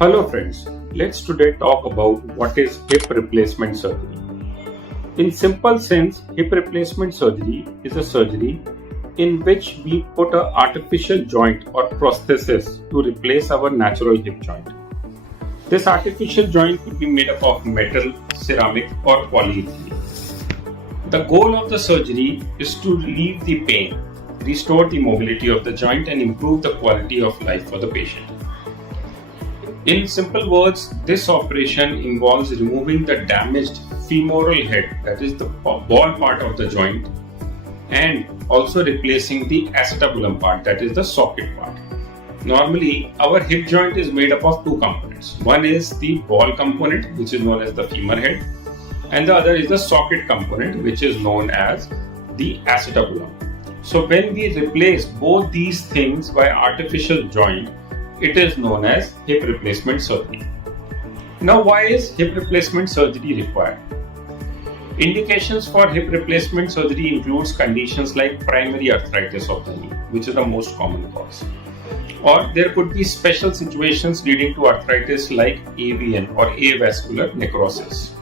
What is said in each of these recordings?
Hello friends, let's today talk about what is hip replacement surgery. In simple sense, hip replacement surgery is a surgery in which we put an artificial joint or prosthesis to replace our natural hip joint. This artificial joint could be made up of metal, ceramic or polyethylene. The goal of the surgery is to relieve the pain, restore the mobility of the joint and improve the quality of life for the patient. In simple words, this operation involves removing the damaged femoral head, that is the ball part of the joint, and also replacing the acetabulum part, that is the socket part. Normally, our hip joint is made up of two components. One is the ball component, which is known as the femur head, and the other is the socket component, which is known as the acetabulum. So when we replace both these things by artificial joint, it is known as hip replacement surgery. Now, why is hip replacement surgery required? Indications for hip replacement surgery includes conditions like primary arthritis of the knee, which is the most common cause. Or there could be special situations leading to arthritis like AVN or avascular necrosis.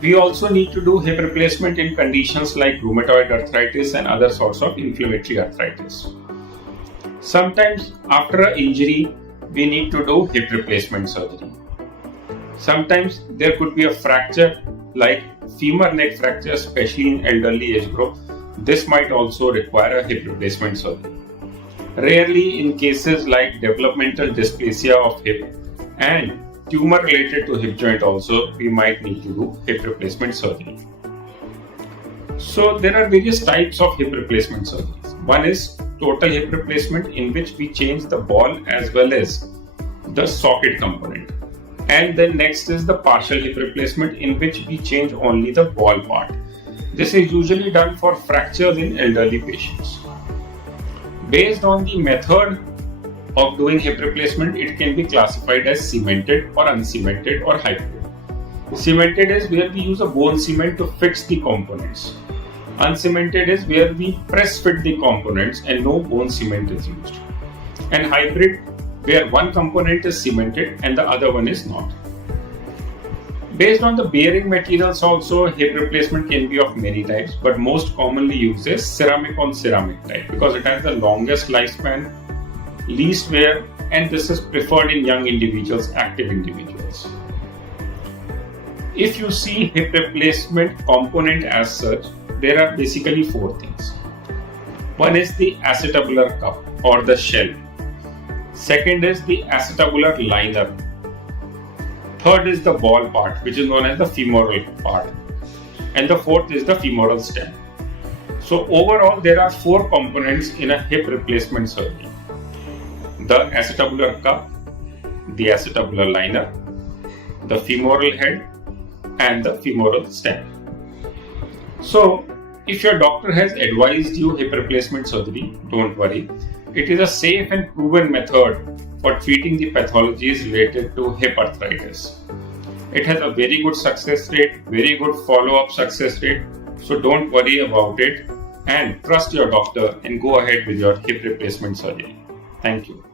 We also need to do hip replacement in conditions like rheumatoid arthritis and other sorts of inflammatory arthritis. Sometimes after an injury, we need to do hip replacement surgery. Sometimes there could be a fracture like femur neck fracture, especially in elderly age group. This might also require a hip replacement surgery. Rarely in cases like developmental dysplasia of hip and tumor related to hip joint also, we might need to do hip replacement surgery. So there are various types of hip replacement surgeries. One is total hip replacement, in which we change the ball as well as the socket component. And then next is the partial hip replacement, in which we change only the ball part. This is usually done for fractures in elderly patients. Based on the method of doing hip replacement, it can be classified as cemented or uncemented or hybrid. Cemented is where we use a bone cement to fix the components. Uncemented is where we press fit the components and no bone cement is used. And hybrid, where one component is cemented and the other one is not. Based on the bearing materials also, hip replacement can be of many types, but most commonly used is ceramic on ceramic type because it has the longest lifespan, least wear, and this is preferred in young individuals, active individuals. If you see hip replacement component as such, there are basically four things. One is the acetabular cup or the shell. Second is the acetabular liner. Third is the ball part, which is known as the femoral part. And the fourth is the femoral stem. So overall, there are four components in a hip replacement surgery. The acetabular cup, the acetabular liner, the femoral head, and the femoral stem. So, if your doctor has advised you hip replacement surgery, don't worry. It is a safe and proven method for treating the pathologies related to hip arthritis. It has a very good success rate, very good follow-up success rate. So don't worry about it and trust your doctor and go ahead with your hip replacement surgery. Thank you.